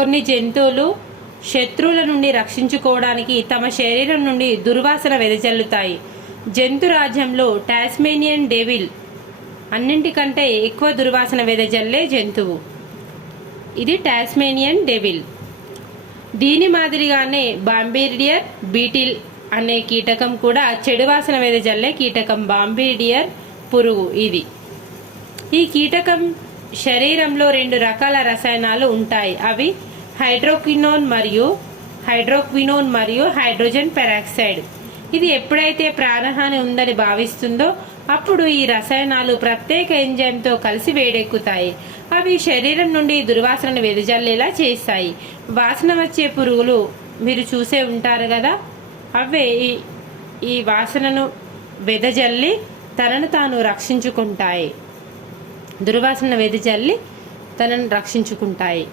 కొన్ని జంతువులు శత్రువుల నుండి రక్షించుకోవడానికి తమ శరీరం నుండి దుర్వాసన వెదజల్లుతాయి. జంతు రాజ్యంలో టాస్మేనియన్ డెవిల్ అన్నింటికంటే ఎక్కువ దుర్వాసన వెదజల్లే జంతువు. ఇది టాస్మేనియన్ డెవిల్. దీని మాదిరిగానే బాంబీడియర్ బీటిల్ అనే కీటకం కూడా చెడు వాసన వెదజల్లే కీటకం. బాంబీడియర్ పురుగు ఇది. ఈ కీటకం శరీరంలో 2 రకాల రసాయనాలు ఉంటాయి. అవి హైడ్రోక్వినోన్ మరియు హైడ్రోజన్ పెరాక్సైడ్. ఇది ఎప్పుడైతే ప్రాణహాని ఉందని భావిస్తుందో అప్పుడు ఈ రసాయనాలు ప్రత్యేక ఎంజైమ్తో కలిసి వేడెక్కుతాయి. అవి శరీరం నుండి దుర్వాసనను వెదజల్లేలా చేస్తాయి. వాసన వచ్చే పురుగులు మీరు చూసే ఉంటారు కదా, అవే ఈ వాసనను వెదజల్లి తనను తాను రక్షించుకుంటాయి. దుర్వాసన వెదజల్లి తనను రక్షించుకుంటాయి.